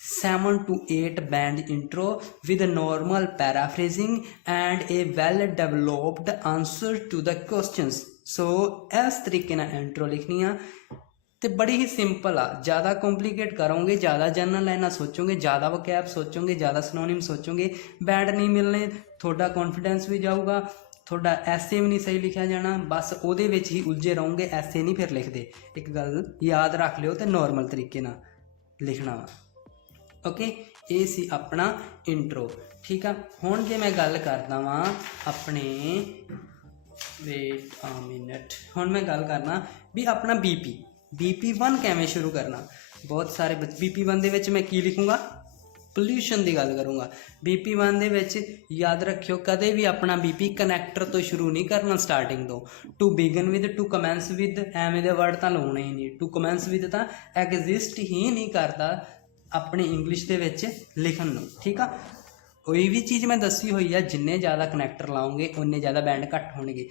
7 to 8 band intro with a normal paraphrasing and a well developed answer to the questions। सो इस तरीके नाल इंट्रो लिखनी आ तो बड़ी ही सिंपल आ। ज़्यादा कॉम्प्लीकेट करोगे, ज़्यादा जनरल लाइना सोचोगे, ज़्यादा वकैब सोचोगे, ज़्यादा सिनोनिम सोचोगे, बैंड नहीं मिलने, थोड़ा कॉन्फिडेंस भी जाऊगा, थोड़ा ऐसे भी नहीं सही लिखा जाना, बस ਉਹਦੇ ਵਿੱਚ ही उलझे रहोगे। ऐसे नहीं फिर लिखते। एक गल याद रख लियो तो नॉर्मल तरीके ना लिखना वा। ओके, ये सी अपना इंट्रो। ठीक है, हुण जे मैं गल करदा वां अपने वेट अ मिनट, हुण मैं गल करना भी अपना BP1 किवें शुरू करना। बहुत सारे BP1 दे विच मैं की लिखूँगा, पोल्यूशन की गल करूँगा। BP1 दे विच याद रखियो कदे भी अपना BP कनैक्टर तो शुरू नहीं करना स्टार्टिंग तो। To begin with, to commence with एवें दे वर्ड तो लाने ही नहीं। टू कमेंस विद तो एग्जिस्ट ही नहीं करता अपने इंग्लिश के विच लिखण नूं। ठीक है, कोई भी चीज़ मैं दसी हुई है, जिन्ने ज़्यादा कनैक्टर लाओगे उन्ने ज़्यादा बैंड घट होणगे।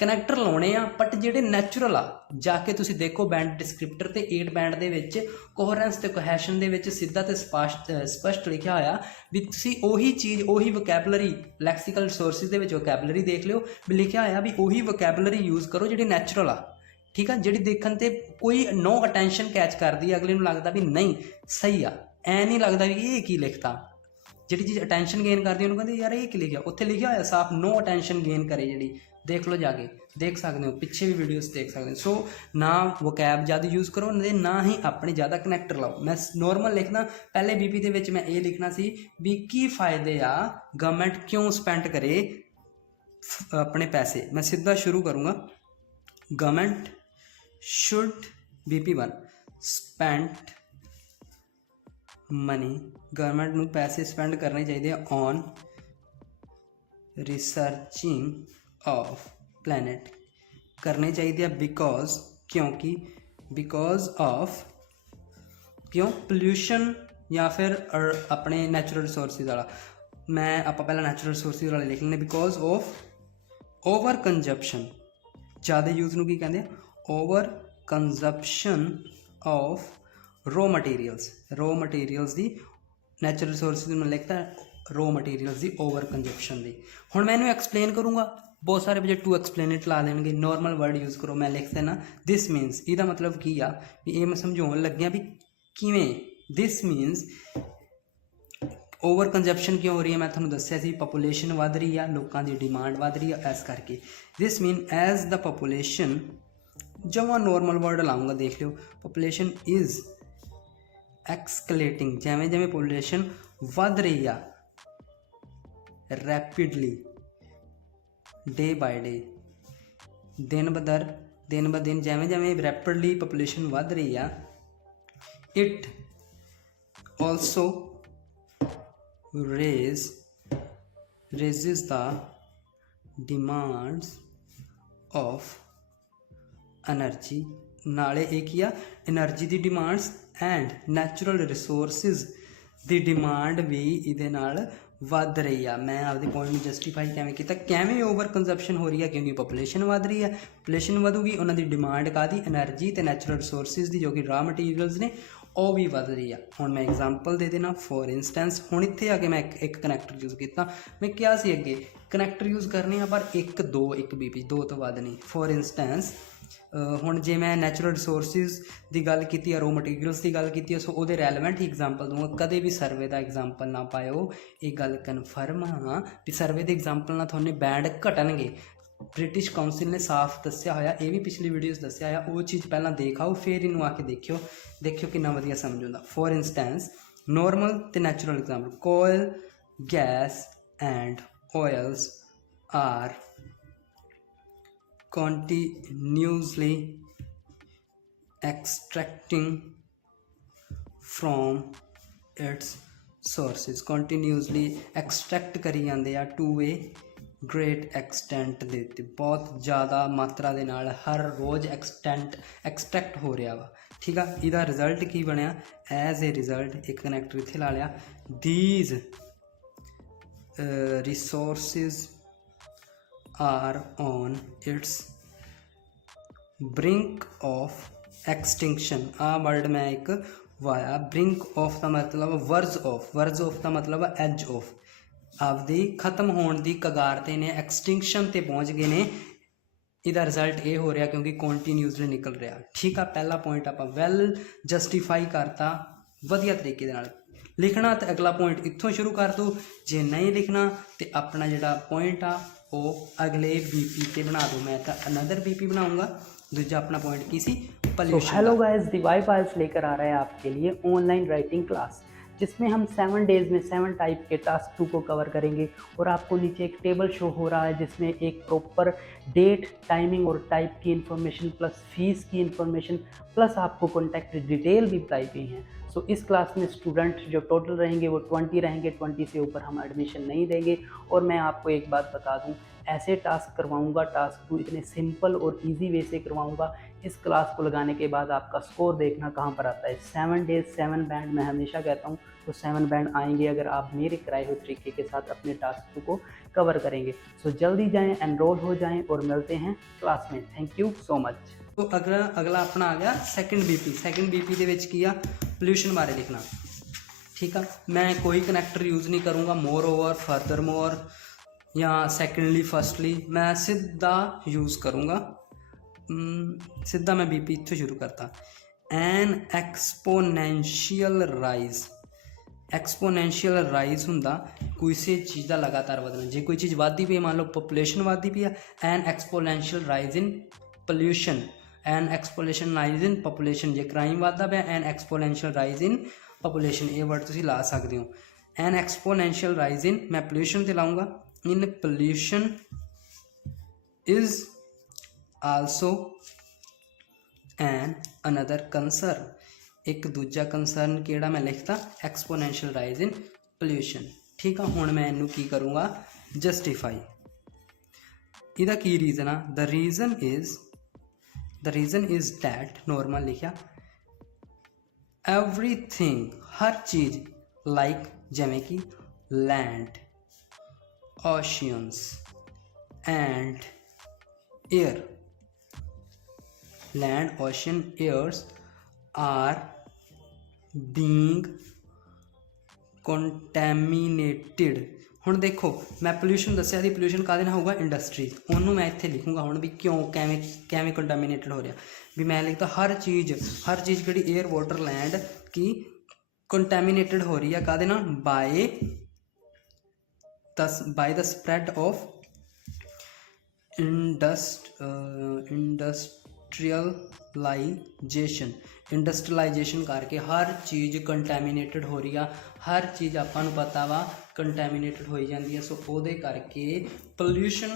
कनैक्टर लाने आ बट जिहड़े नैचुरल आ, जाके तुसीं देखो बैंड डिस्क्रिप्टर ते 8 बैंड दे विच कोहरेंस ते कोहेशन दे विच सीधा ते स्पष्ट लिखा होया भी तुसीं ओही चीज़, ओही वोकैबलरी, लैक्सीकल रिसोर्सिस दे विच वोकैबलरी देख लिओ भी लिखा होया भी ओही वोकैबलरी यूज़ करो जिहड़ी नैचुरल आ। ठीक है, जिहड़ी देखण ते कोई नो अटैंशन कैच करदी है, अगले नूं लगदा भी नहीं सही आ, ऐ नहीं लगदा भी ये की लिखता। जिहड़ी चीज़ अटैंशन गेन करदी उन्होंने कहते यार ये की लिखा, उत्थे लिखा होया साफ नो अटैंशन गेन करे, जिहड़ी देख लो जाके, देख सकते हो पिछे भी वीडियोस देख सकते हो। सो ना वोकैब ज़्यादा यूज़ करो ना ही अपने ज़्यादा कनैक्टर लाओ। मैं नॉर्मल लिखना, पहले BP दे विच मैं ये लिखना सी भी की फायदे आ, गवर्नमेंट क्यों स्पेंड करे अपने पैसे। मैं सीधा शुरू करूँगा, government should BP1 spend money, government नूं पैसे स्पेंड करने चाहिए ऑन रिसर्चिंग ऑफ प्लैनेट, करने चाहिए बिकॉज, क्योंकि बिकॉज ऑफ, क्यों पोल्यूशन या फिर अपने नैचुरल रिसोर्सिस वाला। मैं आप पहला नैचुरल रिसोर्सिस वाले लिख लेंगे। बिकॉज ऑफ ओवर कंजप्शन, ज़्यादा यूज़ नूं की कहते हैं over consumption of raw materials the, natural resources में लिखता है रॉ मटीरियल्स की ओवर कंजप्शन की। हुण मैं इन्हूं एक्सप्लेन करूँगा, बहुत सारे बच्चे टू एक्सप्लेन इट ला देंगे, नॉर्मल वर्ड यूज़ करो। मैं लिख देना दिस मीनस, इसका मतलब की आ भी ये मैं समझाउण लग्या भी किवें। दिस मीनस ओवर कंजप्शन क्यों हो रही है, मैं तुहानूं दस्सिया सी पॉपूलेशन वध रही है, लोगों की डिमांड वध रही है, इस करके। This mean as the population, जब मैं नॉर्मल वर्ड लाऊंगा देख लियो, पॉपूलेशन इज़ एक्सकलेटिंग, जिमें जिमें पॉपूलेशन वध रही है रैपिडली, डे बाय डे, दिन ब दिन जिमें जिमें रैपिडली पॉपूलेशन वध रही है, it also raises the demands of energy, नाले एक ही एनर्जी की डिमांड्स एंड नैचुरल रिसोर्सिस की डिमांड भी ये वध रही है। मैं आपके पॉइंट जस्टिफाई कैमें किया, कैमें ओवर कंजप्शन हो रही है क्योंकि पॉपूलेशन वध रही है, पॉपूलेशन वधूगी उन्होंने डिमांड का एनर्जी तो नैचुरल रिसोर्सिस की जो कि रॉ मटीरियल्स ने वो भी वध रही है। हुण मैं एग्जाम्पल दे देना, फॉर इंस्टेंस हुण इत्थे आके मैं एक कनैक्टर यूज़ किया, मैं क्या सी अगे कनैक्टर यूज़ करने हैं पर एक BP 2 तो वध नहीं। फॉर इंस्टेंस हुण जे मैं नैचुरल रिसोर्सिस की गल की, रॉ मटीरियल्स की गल की, सो वो रैलेवेंट ही एग्जाम्पल दूंगा, कदे भी सर्वे का एग्जाम्पल ना पाओ। ये गल कन्फर्म हाँ भी सर्वे के एग्जाम्पल ना थोड़े बैंड घटणगे। ब्रिटिश काउंसिल ने साफ दस्या होया, ये भी पिछली वीडियोज़ दस्या होया, वो चीज़ पहला देख आओ फिर इनू आके देखियो कितना वधिया समझ आउंदा। फॉर इंस्टेंस नॉर्मल तो natural example, coal, gas and oils are continuously extracting from its sources, continuously extract करी जाते हैं टू वे ग्रेट एक्सटेंट ਦੇ ਉੱਤੇ ਬਹੁਤ ਜ਼ਿਆਦਾ ਮਾਤਰਾ ਦੇ ਨਾਲ ਹਰ ਰੋਜ਼ ਐਕਸਟ੍ਰੈਕਟ ਹੋ ਰਿਹਾ ਵਾ ਠੀਕ ਆ। ਇਹਦਾ ਰਿਜ਼ਲਟ ਕੀ ਬਣਿਆ ਐਜ਼ ਏ ਰਿਜ਼ਲਟ ਇੱਕ ਕਨੈਕਟਰ ਇੱਥੇ ਲਾ ਲਿਆ these resources are on its brink of extinction। ਆ ਵਰਡ ਮੈਂ ਇੱਕ ਵਾਇਆ brink of ਦਾ ਮਤਲਬ words of ਦਾ ਮਤਲਬ edge of ਆਪਦੀ ਖਤਮ ਹੋਣ ਦੀ ਕਗਾਰ 'ਤੇ ਨੇ ਐਕਸਟਿੰਕਸ਼ਨ 'ਤੇ ਪਹੁੰਚ ਗਏ ਨੇ। ਇਹਦਾ ਰਿਜ਼ਲਟ ਇਹ ਹੋ ਰਿਹਾ ਕਿਉਂਕਿ ਕੰਟੀਨਿਊਸਲੀ ਨਿਕਲ ਰਿਹਾ ਠੀਕ ਆ। ਪਹਿਲਾ ਪੁਆਇੰਟ ਆਪਾਂ ਵੈਲ ਜਸਟੀਫਾਈ ਕਰਤਾ ਵਧੀਆ ਤਰੀਕੇ ਦੇ ਨਾਲ। ਲਿਖਣਾ ਤਾਂ ਅਗਲਾ ਪੁਆਇੰਟ ਇੱਥੋਂ ਸ਼ੁਰੂ ਕਰ ਦਿਓ, ਜੇ ਨਹੀਂ ਲਿਖਣਾ ਤਾਂ ਆਪਣਾ ਜਿਹੜਾ ਪੁਆਇੰਟ ਆ ਉਹ ਅਗਲੇ BP 'ਤੇ ਬਣਾ ਦਿਓ। मैं तो अनदर BP बनाऊँगा। दूजा अपना पॉइंट की सी pollution. Hello guys, Dibai files लेकर आ रहे हैं आपके लिए ऑनलाइन राइटिंग क्लास, जिसमें हम 7 डेज़ में 7 टाइप के टास्क 2 को कवर करेंगे। और आपको नीचे एक टेबल शो हो रहा है जिसमें एक प्रॉपर डेट, टाइमिंग और टाइप की इन्फॉर्मेशन प्लस फीस की इन्फॉर्मेशन प्लस आपको कॉन्टैक्ट डिटेल भी बताई गई हैं। सो इस क्लास में स्टूडेंट जो टोटल रहेंगे वो 20 रहेंगे, 20 से ऊपर हम एडमिशन नहीं देंगे। और मैं आपको एक बात बता दूं, ऐसे टास्क करवाऊंगा, टास्क 2 इतने सिंपल और इजी वे से करवाऊंगा। इस क्लास को लगाने के बाद आपका स्कोर देखना कहाँ पर आता है। 7 डेज 7 बैंड मैं हमेशा कहता हूँ, तो 7 बैंड आएंगे अगर आप मेरे कराए हुए तरीके के साथ अपने टास्क 2 को कवर करेंगे। सो जल्दी जाएँ, एनरोल हो जाएँ और मिलते हैं क्लास में। Thank you so much. तो अगला अपना आ गया सैकेंड BP ਦੇ ਵਿੱਚ ਕੀ ਆ पोल्यूशन बारे लिखना ठीक है। मैं कोई कनैक्टर यूज़ नहीं करूँगा मोर ओवर, फर्दर मोर या सेकेंडली, फर्स्टली। मैं सीधा यूज़ करूँगा सीधा मैं BP इत्थों शुरू करता। एन एक्सपोनेंशियल राइज हुंदा किसी चीज़ का लगातार बदलना। जे कोई चीज़ बढ़ती पई, मान लो पॉपुलेशन बढ़ती पई है, N exponential rise in pollution, N exponential rise in population. J crime बढ़ता पाया, N exponential rise in population. ये वर्ड तुसीं ला सकते हो। एन एक्सपोनेंशियल राइज इन, मैं पोल्यूशन ते लाऊंगा, in pollution is also an another concern. एक दूजा कंसर्न किहड़ा मैं लिखता एक्सपोनेंशियल राइज इन पोल्यूशन ठीक है। हुण मैं इनू की करूँगा जस्टिफाई। इहदा की रीजन आ, the reason is that, normal लिखा, एवरीथिंग हर चीज़, लाइक जिमें कि land, oceans and air, land, ocean, airs are being contaminated. हुण देखो मैं पोल्यूशन दस्सिया दी, पोल्यूशन काहदे नाल होगा इंडस्ट्रीज, उन्होंने मैं इत्थे लिखूँगा हुण भी क्यों कैवें कंटामीनेटेड हो रहा। भी मैं लिखता हर चीज़ जिहड़ी एयर, वाटर, लैंड की कंटैमीनेटेड हो रही है काहदे नाल, by the spread of industrialisation करके हर चीज़ कंटैमीनेटेड हो रही है। हर चीज़ आपां नूं पता वा कंटैमीनेटेड हो जाती है। सो उहदे करके पोल्यूशन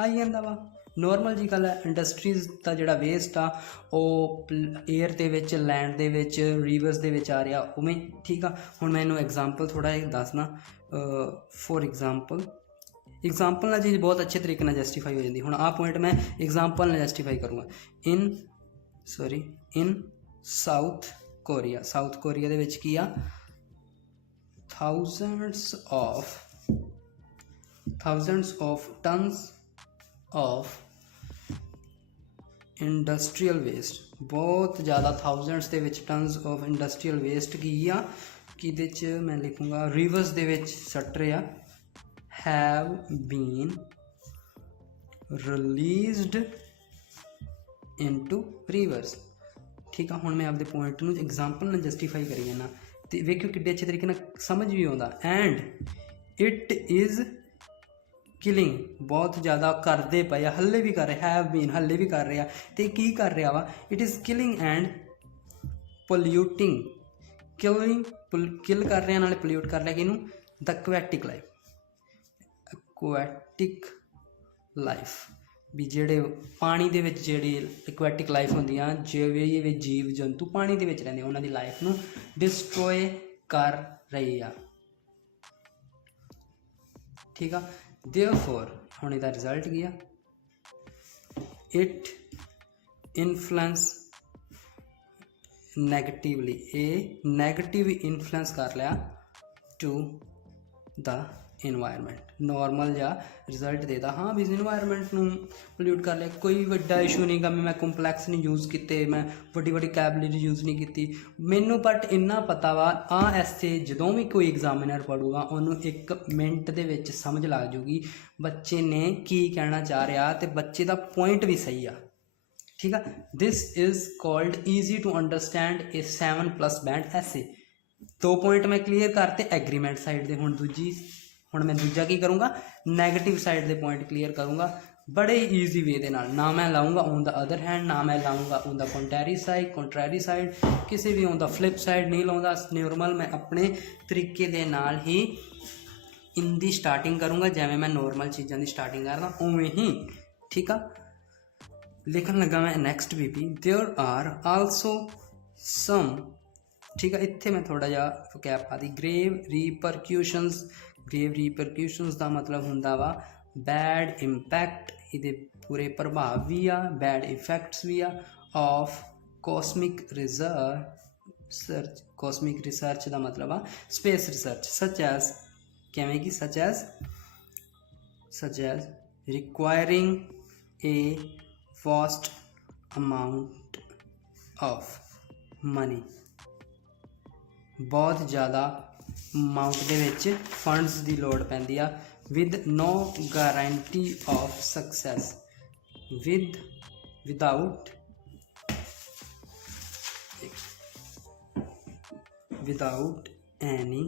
आई जांदा वा। नॉर्मल जी गल है, इंडस्ट्रीज़ का जिहड़ा वेस्ट आ वो एयर दे विच, लैंड दे विच, रिवर्स दे विच आ रहा उवें ठीक आ। हुण मैं इनू एग्जाम्पल थोड़ा जिहा दसना। फॉर एग्जाम्पल ना चीज़ बहुत अच्छे तरीके नाल जस्टिफाई हो जाती। हुण आ पॉइंट मैं एग्जाम्पल नाल जस्टिफाई करूँगा। इन साउथ कोरिया दे विच की आ, thousands of tons of industrial waste, बहुत ज़्यादा थाउजेंड्स दे विच टन्स ऑफ इंडस्ट्रीयल वेस्ट की आ किहदे च मैं लिखूँगा रिवर्स दे विच सट रहा, have been released into rivers ठीक है। हुण मैं आपदे पॉइंट नूं एग्जाम्पल नाल जस्टिफाई करी जाना ते वेखियो किड्डे अच्छे तरीके नाल समझ भी आउंदा। एंड इट इज़ किलिंग, बहुत ज़्यादा करते पे, हल्ले भी कर रहे, हैव बीन हल्ले भी कर रहा, तो की कर रहा वा, it is killing and polluting, kill कर रहा नाले पोल्यूट कर रहा किनू, द एक्वैटिक लाइफ भी जेड़े पानी दे विच जेड़ी एक्वैटिक लाइफ होंदियां, जिहड़े जीव जंतु पानी दे विच रहिंदे उन्हां दी लाइफ नूं डिस्ट्रॉय कर रही आ ठीक आ। देयरफॉर हुण इहदा रिजल्ट की आ, इट इन्फ्लुएंस नैगेटिवली, ये नैगेटिव इन्फ्लुएंस कर लिया टू द इन्वायरमेंट। नॉर्मल जा रिजल्ट देता हाँ भी इन्वायरमेंट नूं पोल्यूट कर लिया, कोई वड्डा इशू नहीं गा, मैं कंपलैक्स नहीं यूज़ किए, मैं वड्डी वड्डी कैबलरी यूज़ नहीं की मैनू। बट इन्ना पता वा आ ऐसे जदों भी कोई एग्जामिनर पढ़ूगा उन्होंने 1 मिनट दे विच समझ लग जूगी बच्चे ने की कहना चाह रहा, तो बच्चे का पॉइंट भी सही आ। ठीक है, this is called easy to understand a 7+ band ऐसे। 2 पॉइंट मैं क्लीयर करते एग्रीमेंट साइड के, हुण मैं दूजा की करूँगा नैगेटिव साइड के पॉइंट क्लीयर करूँगा बड़े ईजी वे दे नाल। ना मैं लाऊंगा ऑन द अदर हैंड, ना मैं लाऊंगा ऑन द कंट्रैरी साइड, किसी भी ऑन द फ्लिप साइड नहीं लाऊंगा। नॉर्मल मैं अपने तरीके दे नाल ही इनकी स्टार्टिंग करूँगा, जिवें मैं नॉर्मल चीज़ों की स्टार्टिंग करदा उवें ही। ठीक है, लिखन लगा मैं next BP there are also some. ठीक है, इत्थे मैं थोड़ा जा कैप पा दी। ग्रेव रिपरक्यूशनस का मतलब हुंदा वा बैड इंपैक्ट, इहदे पूरे प्रभाव भी आ, बैड इफैक्ट्स भी आ ऑफ कॉस्मिक रिसर्च का मतलब आ स्पेस रिसर्च, सच एज किवें कि such as requiring a vast amount of money, बहुत ज़्यादा अमाउंट दे विच फंड्स की लोड़ पैंदी आ, with no guarantee of success, without any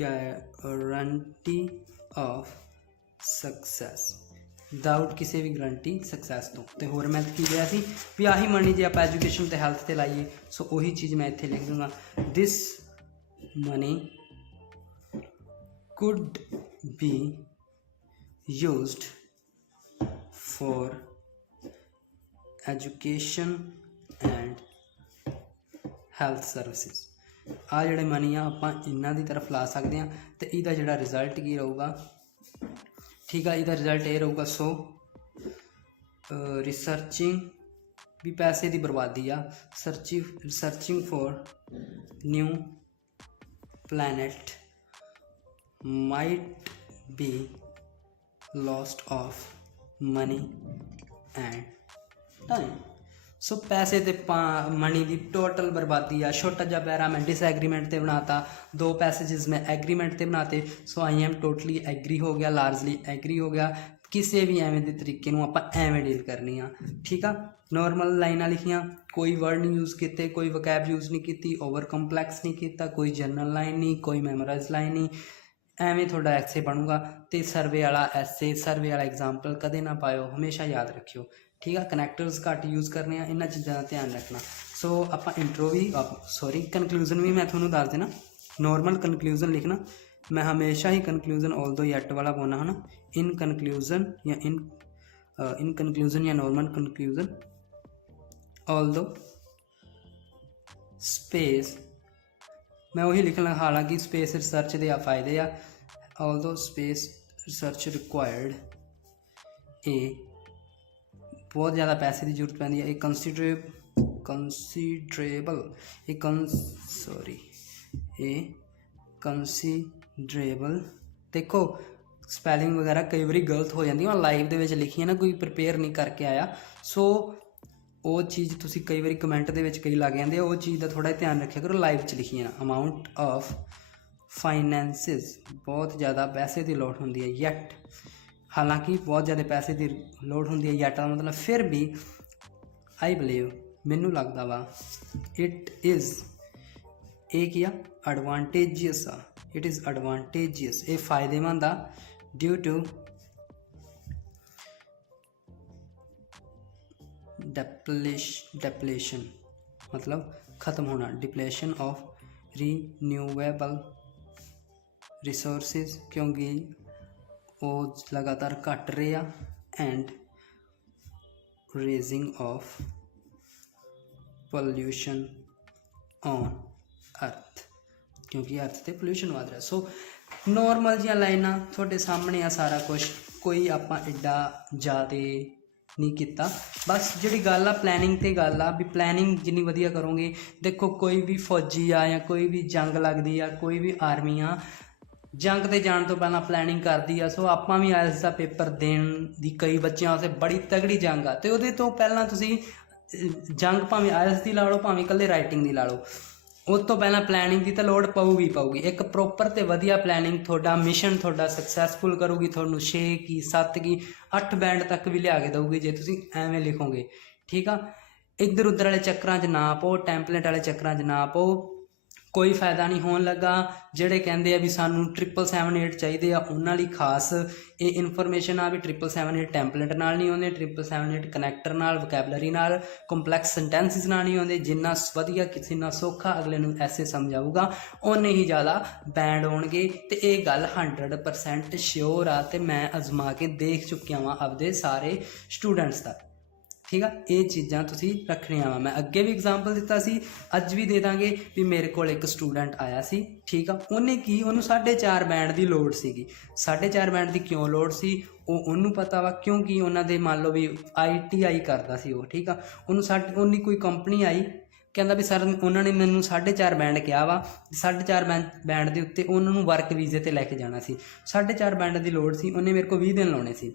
guarantee of success, without किसी भी गारंटी सक्सैस तो होर मैं की लिया सी भी आही मनी जे आप एजुकेशन ते हैल्थ ते लाइए, सो वही चीज़ मैं इत्थे लिख दूँगा। This money could be used for education and health services. आ जिहड़े मनी आ आपां इन्हां दी तरफ ला सकते हैं, तो इहदा जिहड़ा रिजल्ट की रहूगा। ठीक है, इहदा रिजल्ट ये रहूगा। सो रिसर्चिंग भी पैसे की बर्बादी आ, researching for new planet might be lost of money and time. So पैसे ते मनी की टोटल बर्बादी आ। छोटा जा पैरा मैं डिसएग्रीमेंट ते बनाता, 2 पैसेजेस मैं एग्रीमेंट ते बनाते, सो आई एम टोटली एग्री हो गया, लार्जली एग्री हो गया। किसी भी एवें दे तरीके नूं आपां एवें डील करनी आ। ठीक आ, नॉर्मल लाइनां लिखियां, कोई वर्ड नहीं यूज़ किए, कोई वकैब यूज़ नहीं की, ओवर कंपलैक्स नहीं किया, कोई जनरल लाइन नहीं, कोई मैमोराइज लाइन नहीं, एवें थोड़ा ऐसे बनूगा। तो सर्वे वाला ऐसे, सर्वे वाला एग्जाम्पल कदे ना पाओ, हमेशा याद रखियो। ठीक है, कनैक्टर्स घट यूज़ करने, इन्होंने चीज़ों का ध्यान रखना। सो आप इंट्रो भी कनकलूजन भी मैं थोड़ा दस देना। नॉर्मल कनकलूजन लिखना, मैं हमेशा ही कनकलूजन ऑल दो येट वाला पाना है ना, इन कनकलूजन या नॉर्मल कनकलूजन ऑल दो स्पेस, मैं वही लिखना। हालांकि स्पेस रिसर्च के फायदे आ, ऑल दो स्पेस रिसर्च रिक्वायर्ड ए बहुत ज़्यादा पैसे की जरूरत पैंदी है। कंसीडरेबल देखो स्पैलिंग वगैरह कई बार गलत हो जाती है, लाइव दे विच लिखी है ना, कोई प्रिपेयर नहीं करके आया, सो वो चीज़ तुसी कई बार कमेंट दे विच कई लग जाते, वो चीज़ का थोड़ा ध्यान रखिया करो, लाइव च लिखी है ना। अमाउंट ऑफ फाइनैंसिस बहुत ज़्यादा पैसे की लोड़ होंदी है, येट हालांकि बहुत ज़्यादा पैसे की लोड़ होंदी है, येट का मतलब फिर भी आई बिलीव मैनू लगता वा इट इज़ ए किया एडवांटेजियस आ, इट इज़ एडवांटेजियस, ये फायदेमंद आ ड्यू टू डेप्लेशन मतलब ख़त्म होना, डिप्लेशन ऑफ रीन्यूएबल रिसोर्सेज क्योंकि वो लगातार घट रहे आ, and raising of pollution on earth क्योंकि अर्थ से पोल्यूशन बढ़ रहा है। सो ਨੋਰਮਲ ਜਿਹੀਆਂ ਲਾਈਨਾਂ ਤੁਹਾਡੇ ਸਾਹਮਣੇ ਆ ਸਾਰਾ ਕੁਝ, ਕੋਈ ਆਪਾਂ ਐਡਾ ਜ਼ਿਆਦਾ ਨਹੀਂ ਕੀਤਾ। ਬਸ ਜਿਹੜੀ ਗੱਲ ਆ ਪਲੈਨਿੰਗ ਤੇ ਗੱਲ ਆ ਵੀ ਪਲੈਨਿੰਗ ਜਿੰਨੀ ਵਧੀਆ ਕਰੋਗੇ, ਦੇਖੋ ਕੋਈ ਵੀ ਫੌਜੀ ਆ ਜਾਂ ਕੋਈ ਵੀ ਜੰਗ ਲੱਗਦੀ ਆ, ਕੋਈ ਵੀ ਆਰਮੀ ਆ, ਜੰਗ ਤੇ ਜਾਣ ਤੋਂ ਪਹਿਲਾਂ ਪਲੈਨਿੰਗ ਕਰਦੀ ਆ। ਸੋ ਆਪਾਂ ਵੀ ਆਇਲਸ ਦਾ ਪੇਪਰ ਦੇਣ ਦੀ, ਕਈ ਬੱਚਿਆਂ ਵਾਸਤੇ ਬੜੀ ਤਗੜੀ ਜੰਗ ਆ, ਤੇ ਉਹਦੇ ਤੋਂ ਪਹਿਲਾਂ ਤੁਸੀਂ ਜੰਗ ਭਾਵੇਂ ਆਇਲਸ ਦੀ ਲਾ ਲਓ, ਭਾਵੇਂ ਇਕੱਲੇ ਰਾਈਟਿੰਗ ਦੀ ਲਾ ਲਓ, ਉਸ ਤੋਂ ਪਹਿਲਾਂ ਪਲੈਨਿੰਗ ਦੀ ਤਾਂ ਲੋੜ ਪਊਗੀ। ਇੱਕ ਪ੍ਰੋਪਰ ਤੇ ਵਧੀਆ ਪਲੈਨਿੰਗ ਤੁਹਾਡਾ ਮਿਸ਼ਨ ਤੁਹਾਡਾ ਸਕਸੈਸਫੁਲ ਕਰੂਗੀ, ਤੁਹਾਨੂੰ 6 ਕੀ 7 ਕੀ 8 ਬੈਂਡ ਤੱਕ ਵੀ ਲਿਆ ਕੇ ਦਊਗੀ ਜੇ ਤੁਸੀਂ ਐਵੇਂ ਲਿਖੋਗੇ। ਠੀਕ ਆ, ਇੱਧਰ ਉੱਧਰ ਵਾਲੇ ਚੱਕਰਾਂ 'ਚ ਨਾ ਪਾਓ, ਟੈਂਪਲੇਟ ਵਾਲੇ ਚੱਕਰਾਂ 'ਚ ਨਾ ਪਾਓ, ਕੋਈ ਫਾਇਦਾ ਨਹੀਂ ਹੋਣ ਲੱਗਾ। ਜਿਹੜੇ ਕਹਿੰਦੇ ਆ ਵੀ ਸਾਨੂੰ 777-8 ਚਾਹੀਦੇ ਆ, ਉਹਨਾਂ ਲਈ ਖਾਸ ਇਹ ਇਨਫੋਰਮੇਸ਼ਨ ਆ ਵੀ 777-8 ਟੈਂਪਲੇਟ ਨਾਲ ਨਹੀਂ ਆਉਂਦੇ, 777-8 ਕਨੈਕਟਰ ਨਾਲ, ਵੋਕੈਬਲਰੀ ਨਾਲ, ਕੰਪਲੈਕਸ ਸੈਂਟੈਂਸਿਸ ਨਾਲ ਨਹੀਂ ਆਉਂਦੇ। ਜਿੰਨਾ ਵਧੀਆ ਕਿਸੇ ਨਾਲ ਸੌਖਾ ਅਗਲੇ ਨੂੰ ਐਸੇ ਸਮਝਾਊਗਾ, ਓਨੇ ਹੀ ਜ਼ਿਆਦਾ ਬੈਂਡ ਆਉਣਗੇ। ਤੇ ਇਹ ਗੱਲ 100% ਸ਼ਿਓਰ ਆ, ਤੇ ਮੈਂ ਅਜ਼ਮਾ ਕੇ ਦੇਖ ਚੁੱਕਿਆ ਵਾਂ ਆਪਦੇ ਸਾਰੇ ਸਟੂਡੈਂਟਸ ਦਾ। ਠੀਕ ਆ, ਇਹ ਚੀਜ਼ਾਂ ਤੁਸੀਂ ਰੱਖਣੀਆਂ ਵਾ। ਮੈਂ ਅੱਗੇ ਵੀ ਐਗਜ਼ਾਮਪਲ ਦਿੱਤਾ ਸੀ, ਅੱਜ ਵੀ ਦੇ ਦਾਂਗੇ ਵੀ ਮੇਰੇ ਕੋਲ ਇੱਕ ਸਟੂਡੈਂਟ ਆਇਆ ਸੀ। ਠੀਕ ਆ, ਉਹਨੇ ਕੀ, ਉਹਨੂੰ 4.5 ਬੈਂਡ ਦੀ ਲੋੜ ਸੀਗੀ। 4.5 ਬੈਂਡ ਦੀ ਕਿਉਂ ਲੋੜ ਸੀ ਉਹਨੂੰ ਪਤਾ ਵਾ, ਕਿਉਂਕਿ ਉਹਨਾਂ ਦੇ ਮੰਨ ਲਓ ਵੀ ITI ਕਰਦਾ ਸੀ ਉਹ। ਠੀਕ ਆ, ਉਹਨੀ ਕੋਈ ਕੰਪਨੀ ਆਈ, ਕਹਿੰਦਾ ਵੀ ਸਰ ਉਹਨਾਂ ਨੇ ਮੈਨੂੰ 4.5 ਬੈਂਡ ਕਿਹਾ ਵਾ, 4.5 ਬੈਂਡ ਦੇ ਉੱਤੇ ਉਹਨਾਂ ਨੂੰ ਵਰਕ ਵੀਜ਼ੇ 'ਤੇ ਲੈ ਕੇ ਜਾਣਾ ਸੀ। 4.5 ਬੈਂਡ ਦੀ ਲੋੜ ਸੀ, ਉਹਨੇ ਮੇਰੇ ਕੋਲ 20 ਦਿਨ ਲਾਉਣੇ ਸੀ।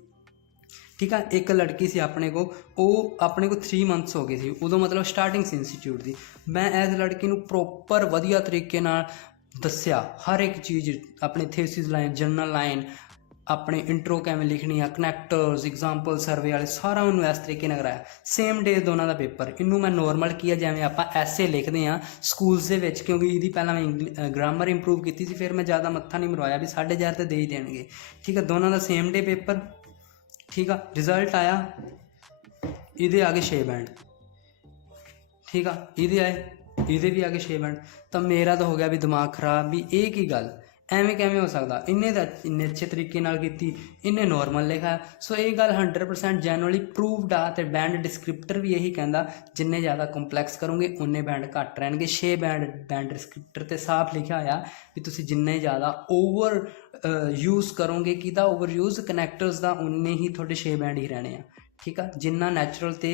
ਠੀਕ ਆ, ਇੱਕ ਲੜਕੀ ਸੀ ਆਪਣੇ ਕੋਲ, ਉਹ ਆਪਣੇ ਕੋਲ 3 ਮੰਥਸ ਹੋ ਗਏ ਸੀ ਉਦੋਂ, ਮਤਲਬ ਸਟਾਰਟਿੰਗ ਸੀ ਇੰਸਟੀਚਿਊਟ ਦੀ। ਮੈਂ ਐਜ਼ ਲੜਕੀ ਨੂੰ ਪ੍ਰੋਪਰ ਵਧੀਆ ਤਰੀਕੇ ਨਾਲ ਦੱਸਿਆ ਹਰ ਇੱਕ ਚੀਜ਼, ਆਪਣੇ ਥੀਸਿਸ ਲਾਈਨ, ਜਰਨਲ ਲਾਈਨ, ਆਪਣੇ ਇੰਟਰੋ ਕਿਵੇਂ ਲਿਖਣੀ ਆ, ਕਨੈਕਟਰਸ, ਐਗਜ਼ਾਮਪਲ ਸਰਵੇ ਵਾਲੇ, ਸਾਰਾ ਉਹਨੂੰ ਇਸ ਤਰੀਕੇ ਨਾਲ ਕਰਾਇਆ। ਸੇਮ ਡੇ ਦੋਨਾਂ ਦਾ ਪੇਪਰ। ਇਹਨੂੰ ਮੈਂ ਨੋਰਮਲ ਕੀ ਆ, ਜਿਵੇਂ ਆਪਾਂ ਐਸੇ ਲਿਖਦੇ ਹਾਂ ਸਕੂਲਸ ਦੇ ਵਿੱਚ, ਕਿਉਂਕਿ ਇਹਦੀ ਪਹਿਲਾਂ ਮੈਂ ਗ੍ਰਾਮਰ ਇੰਪਰੂਵ ਕੀਤੀ ਸੀ, ਫਿਰ ਮੈਂ ਜ਼ਿਆਦਾ ਮੱਥਾ ਨਹੀਂ ਮਰਵਾਇਆ ਵੀ 4.5 ਤੇ ਦੇ ਹੀ ਦੇਣਗੇ। ਠੀਕ ਆ, ਦੋਨਾਂ ਦਾ ਸੇਮ ਡੇ ਪੇਪਰ। ਠੀਕ ਆ, ਰਿਜ਼ਲਟ ਆਇਆ, ਇਹਦੇ ਆ ਗਏ 6 ਬੈਂਡ। ਠੀਕ ਆ, ਇਹਦੇ ਆਏ, ਇਹਦੇ ਵੀ ਆ ਗਏ 6 ਬੈਂਡ। ਤਾਂ ਮੇਰਾ ਤਾਂ ਹੋ ਗਿਆ ਵੀ ਦਿਮਾਗ ਖਰਾਬ, ਵੀ ਇਹ ਕੀ ਗੱਲ, ਐਵੇਂ ਕਿਵੇਂ ਹੋ ਸਕਦਾ। ਇਹਨੇ ਤਾਂ ਇੰਨੇ ਅੱਛੇ ਤਰੀਕੇ ਨਾਲ ਕੀਤੀ, ਇਹਨੇ ਨੋਰਮਲ ਲਿਖਿਆ। ਸੋ ਇਹ ਗੱਲ 100% ਜੈਨੂਅਲੀ ਪ੍ਰੂਵਡ ਆ। ਤੇ ਬੈਂਡ ਡਿਸਕ੍ਰਿਪਟਰ ਵੀ ਇਹੀ ਕਹਿੰਦਾ, ਜਿੰਨੇ ਜ਼ਿਆਦਾ ਕੰਪਲੈਕਸ ਕਰੋਗੇ ਉਨੇ ਬੈਂਡ ਘੱਟ ਰਹਿਣਗੇ। 6 ਬੈਂਡ ਡਿਸਕ੍ਰਿਪਟਰ ਤੇ ਸਾਫ਼ ਲਿਖਿਆ ਹੋਇਆ ਵੀ ਤੁਸੀਂ ਜਿੰਨੇ ਜ਼ਿਆਦਾ ਓਵਰ ਯੂਜ਼ ਕਰੋਗੇ, ਕਿਹਦਾ ਓਵਰ ਯੂਜ਼, ਕਨੈਕਟਰਸ ਦਾ, ਉਨੇ ਹੀ ਤੁਹਾਡੇ 6 ਬੈਂਡ ਹੀ ਰਹਿਣੇ ਆ। ਠੀਕ ਆ, ਜਿੰਨਾ ਨੈਚੁਰਲ ਤੇ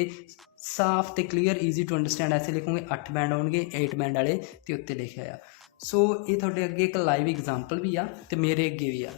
ਸਾਫ਼ ਤੇ ਕਲੀਅਰ, ਈਜ਼ੀ ਟੂ ਅੰਡਰਸਟੈਂਡ ਐਸੇ ਲਿਖੋਗੇ, 8 ਬੈਂਡ ਆਉਣਗੇ। 8 ਬੈਂਡ ਵਾਲੇ ਤੇ ਉੱਤੇ ਲਿਖਿਆ ਆ। ਸੋ ਇਹ ਤੁਹਾਡੇ ਅੱਗੇ ਇੱਕ ਲਾਈਵ ਐਗਜ਼ਾਮਪਲ ਵੀ ਆ ਤੇ ਮੇਰੇ ਅੱਗੇ ਵੀ ਆ।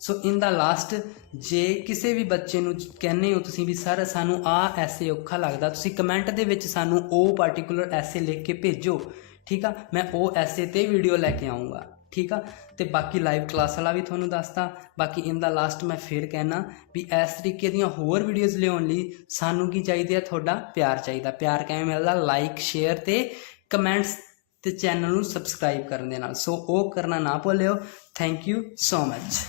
ਸੋ ਇਨ ਦਾ ਲਾਸਟ, ਜੇ ਕਿਸੇ ਵੀ ਬੱਚੇ ਨੂੰ ਕਹਿੰਦੇ ਹੋ ਤੁਸੀਂ ਵੀ ਸਰ ਸਾਨੂੰ ਆਹ ਐਸੇ ਔਖਾ ਲੱਗਦਾ, ਤੁਸੀਂ ਕਮੈਂਟ ਦੇ ਵਿੱਚ ਸਾਨੂੰ ਉਹ ਪਾਰਟੀਕੂਲਰ ਐਸੇ ਲਿਖ ਕੇ ਭੇਜੋ। ਠੀਕ ਆ, ਮੈਂ ਉਹ ਐਸੇ ਤੇ ਵੀਡੀਓ ਲੈ ਕੇ ਆਊਂਗਾ। ਠੀਕ ਆ, ਤੇ ਬਾਕੀ ਲਾਈਵ ਕਲਾਸ ਵਾਲਾ ਵੀ ਤੁਹਾਨੂੰ ਦੱਸਦਾ। ਬਾਕੀ ਇਨ ਦਾ ਲਾਸਟ ਮੈਂ ਫਿਰ ਕਹਿਣਾ ਵੀ ਇਸ ਤਰੀਕੇ ਦੀਆਂ ਹੋਰ ਵੀਡੀਓਜ਼ ਲਿਆਉਣ ਲਈ ਸਾਨੂੰ ਕੀ ਚਾਹੀਦਾ, ਤੁਹਾਡਾ ਪਿਆਰ ਚਾਹੀਦਾ। ਪਿਆਰ ਕਿਵੇਂ ਮਿਲਦਾ? ਲਾਈਕ, ਸ਼ੇਅਰ ਤੇ ਕਮੈਂਟਸ ਤੇ ਚੈਨਲ ਨੂੰ ਸਬਸਕ੍ਰਾਈਬ ਕਰਨ ਦੇ ਨਾਲ। ਸੋ ਉਹ ਕਰਨਾ ਨਾ ਭੁੱਲਿਓ। Thank you so much.